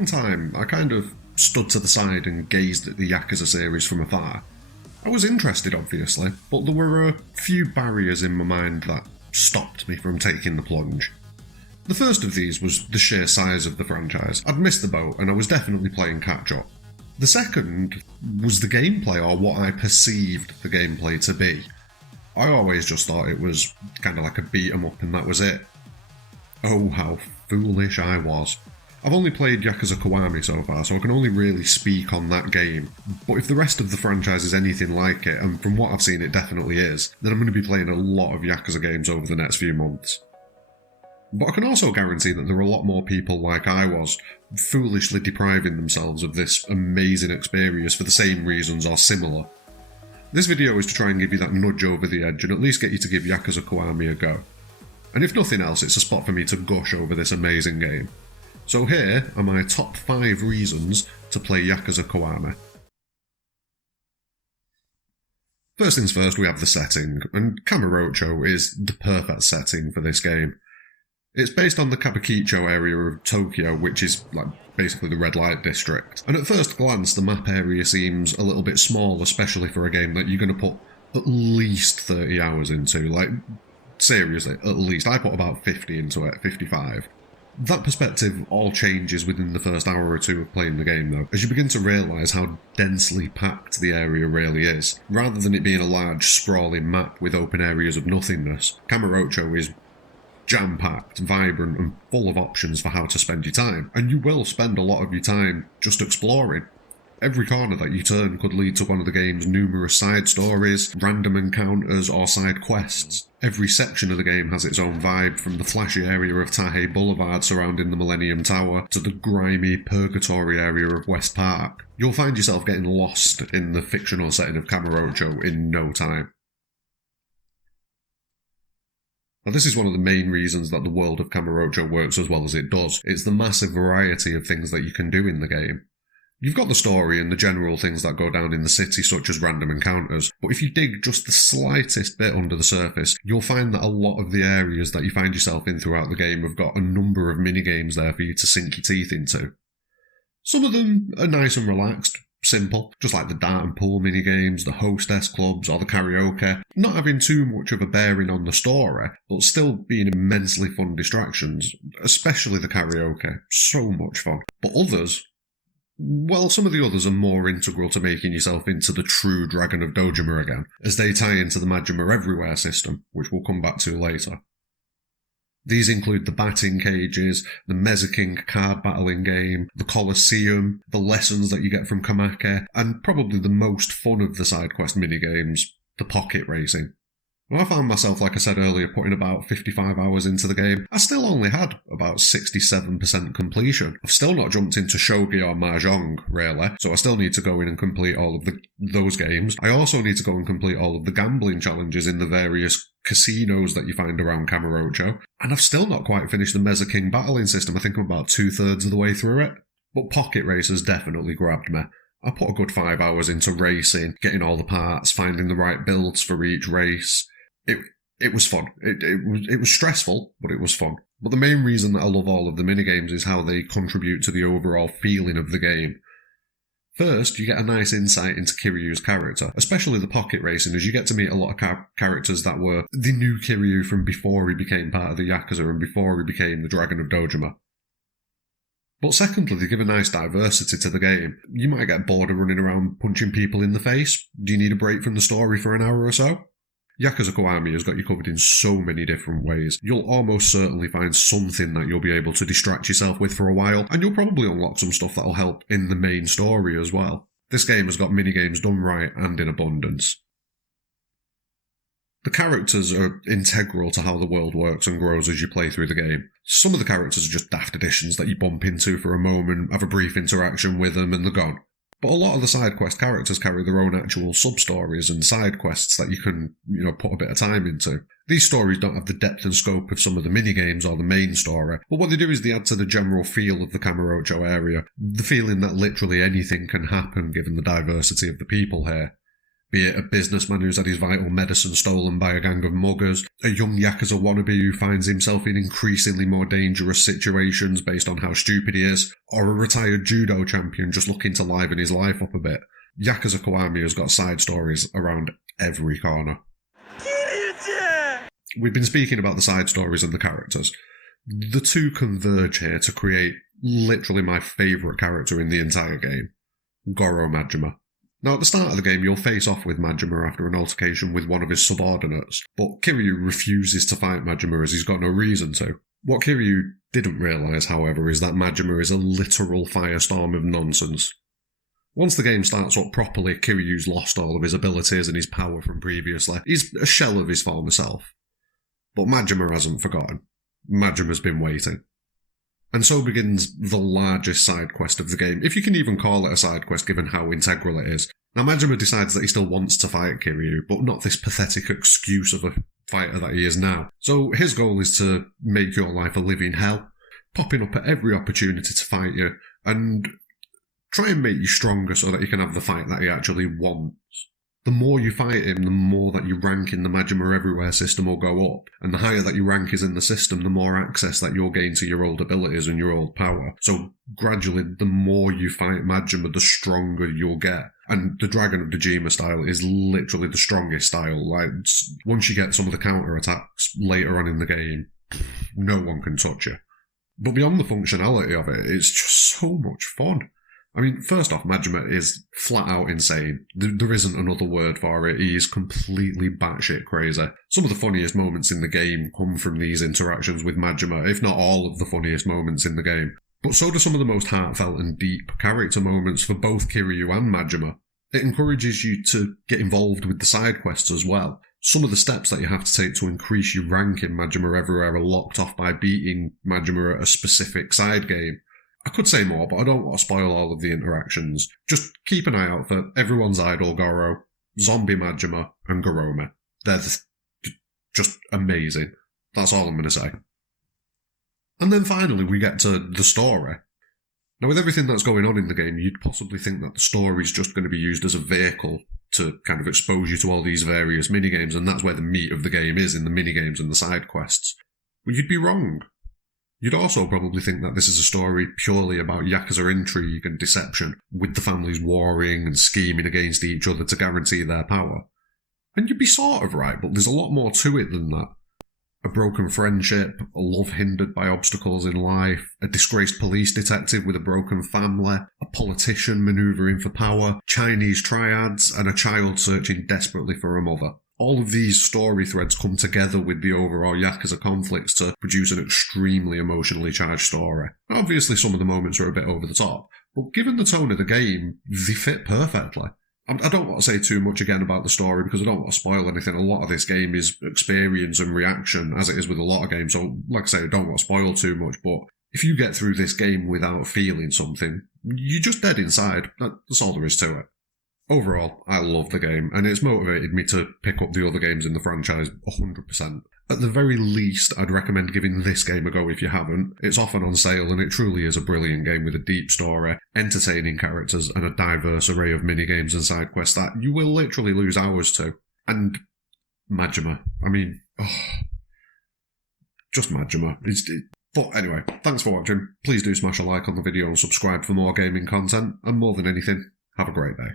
long time, I kind of stood to the side and gazed at the Yakuza series from afar. I was interested, obviously, but there were a few barriers in my mind that stopped me from taking the plunge. The first of these was the sheer size of the franchise. I'd missed the boat and I was definitely playing catch-up. The second was the gameplay, or what I perceived the gameplay to be. I always just thought it was kind of like a beat-em-up and that was it. Oh, how foolish I was. I've only played Yakuza Kiwami so far, so I can only really speak on that game. But if the rest of the franchise is anything like it, and from what I've seen it definitely is, then I'm going to be playing a lot of Yakuza games over the next few months. But I can also guarantee that there are a lot more people like I was, foolishly depriving themselves of this amazing experience for the same reasons or similar. This video is to try and give you that nudge over the edge and at least get you to give Yakuza Kiwami a go. And if nothing else, it's a spot for me to gush over this amazing game. So here are my top 5 reasons to play Yakuza Kiwami. First things first, we have the setting, and Kamurocho is the perfect setting for this game. It's based on the Kabukicho area of Tokyo, which is like basically the red light district. And at first glance, the map area seems a little bit small, especially for a game that you're going to put at least 30 hours into. Like, seriously, at least. I put about 50 into it, 55. That perspective all changes within the first hour or two of playing the game though, as you begin to realise how densely packed the area really is. Rather than it being a large, sprawling map with open areas of nothingness, Kamurocho is jam-packed, vibrant and full of options for how to spend your time, and you will spend a lot of your time just exploring. Every corner that you turn could lead to one of the game's numerous side stories, random encounters or side quests. Every section of the game has its own vibe, from the flashy area of Tahei Boulevard surrounding the Millennium Tower to the grimy purgatory area of West Park. You'll find yourself getting lost in the fictional setting of Kamurocho in no time. Now, this is one of the main reasons that the world of Kamurocho works as well as it does. It's the massive variety of things that you can do in the game. You've got the story and the general things that go down in the city, such as random encounters, but if you dig just the slightest bit under the surface, you'll find that a lot of the areas that you find yourself in throughout the game have got a number of minigames there for you to sink your teeth into. Some of them are nice and relaxed, simple, just like the dart and pool minigames, the hostess clubs, or the karaoke, not having too much of a bearing on the story, but still being immensely fun distractions, especially the karaoke. So much fun. But others, well, some of the others are more integral to making yourself into the true Dragon of Dojima again, as they tie into the Majima Everywhere system, which we'll come back to later. These include the batting cages, the Meza King card battling game, the Colosseum, the lessons that you get from Kamake, and probably the most fun of the side quest minigames, the pocket racing. When I found myself, like I said earlier, putting about 55 hours into the game, I still only had about 67% completion. I've still not jumped into Shogi or Mahjong, really, so I still need to go in and complete all of those games. I also need to go and complete all of the gambling challenges in the various casinos that you find around Kamurocho, and I've still not quite finished the Meza King battling system. I think I'm about 2/3 of the way through it. But Pocket Racers definitely grabbed me. I put a good 5 hours into racing, getting all the parts, finding the right builds for each race. It was fun. It was stressful, but it was fun. But the main reason that I love all of the minigames is how they contribute to the overall feeling of the game. First, you get a nice insight into Kiryu's character, especially the pocket racing, as you get to meet a lot of characters that were the new Kiryu from before he became part of the Yakuza and before he became the Dragon of Dojima. But secondly, they give a nice diversity to the game. You might get bored of running around punching people in the face. Do you need a break from the story for an hour or so? Yakuza Kiwami has got you covered in so many different ways. You'll almost certainly find something that you'll be able to distract yourself with for a while, and you'll probably unlock some stuff that'll help in the main story as well. This game has got minigames done right and in abundance. The characters are integral to how the world works and grows as you play through the game. Some of the characters are just daft additions that you bump into for a moment, have a brief interaction with them, and they're gone. But a lot of the side quest characters carry their own actual sub-stories and side quests that you can, put a bit of time into. These stories don't have the depth and scope of some of the minigames or the main story, but what they do is they add to the general feel of the Kamurocho area, the feeling that literally anything can happen given the diversity of the people here. Be it a businessman who's had his vital medicine stolen by a gang of muggers, a young Yakuza wannabe who finds himself in increasingly more dangerous situations based on how stupid he is, or a retired judo champion just looking to liven his life up a bit. Yakuza Kiwami has got side stories around every corner. We've been speaking about the side stories and the characters. The two converge here to create literally my favourite character in the entire game, Goro Majima. Now, at the start of the game, you'll face off with Majima after an altercation with one of his subordinates, but Kiryu refuses to fight Majima as he's got no reason to. What Kiryu didn't realise, however, is that Majima is a literal firestorm of nonsense. Once the game starts up properly, Kiryu's lost all of his abilities and his power from previously. He's a shell of his former self. But Majima hasn't forgotten. Majima's been waiting. And so begins the largest side quest of the game, if you can even call it a side quest given how integral it is. Now Majima decides that he still wants to fight Kiryu, but not this pathetic excuse of a fighter that he is now. So his goal is to make your life a living hell, popping up at every opportunity to fight you, and try and make you stronger so that you can have the fight that he actually wants. The more you fight him, the more that your rank in the Majima Everywhere system will go up, and the higher that your rank is in the system, the more access that you'll gain to your old abilities and your old power. So gradually, the more you fight Majima, the stronger you'll get. And the Dragon of Dejima style is literally the strongest style. Like, once you get some of the counter attacks later on in the game, no one can touch you. But beyond the functionality of it, it's just so much fun. I mean, first off, Majima is flat out insane. There isn't another word for it. He is completely batshit crazy. Some of the funniest moments in the game come from these interactions with Majima, if not all of the funniest moments in the game. But so do some of the most heartfelt and deep character moments for both Kiryu and Majima. It encourages you to get involved with the side quests as well. Some of the steps that you have to take to increase your rank in Majima Everywhere are locked off by beating Majima at a specific side game. I could say more, but I don't want to spoil all of the interactions. Just keep an eye out for Everyone's Idol Goro, Zombie Majima, and Gorome. They're just amazing. That's all I'm going to say. And then finally we get to the story. Now with everything that's going on in the game, you'd possibly think that the story's just going to be used as a vehicle to kind of expose you to all these various minigames, and that's where the meat of the game is, in the minigames and the side quests. But you'd be wrong. You'd also probably think that this is a story purely about Yakuza intrigue and deception, with the families warring and scheming against each other to guarantee their power. And you'd be sort of right, but there's a lot more to it than that. A broken friendship, a love hindered by obstacles in life, a disgraced police detective with a broken family, a politician manoeuvring for power, Chinese triads, and a child searching desperately for a mother. All of these story threads come together with the overall Yakuza conflicts to produce an extremely emotionally charged story. Obviously, some of the moments are a bit over the top, but given the tone of the game, they fit perfectly. I don't want to say too much again about the story because I don't want to spoil anything. A lot of this game is experience and reaction, as it is with a lot of games, so like I say, I don't want to spoil too much, but if you get through this game without feeling something, you're just dead inside. That's all there is to it. Overall, I love the game, and it's motivated me to pick up the other games in the franchise 100%. At the very least, I'd recommend giving this game a go if you haven't. It's often on sale, and it truly is a brilliant game with a deep story, entertaining characters, and a diverse array of minigames and side quests that you will literally lose hours to. And Majima. I mean, just Majima. But anyway, thanks for watching. Please do smash a like on the video and subscribe for more gaming content, and more than anything, have a great day.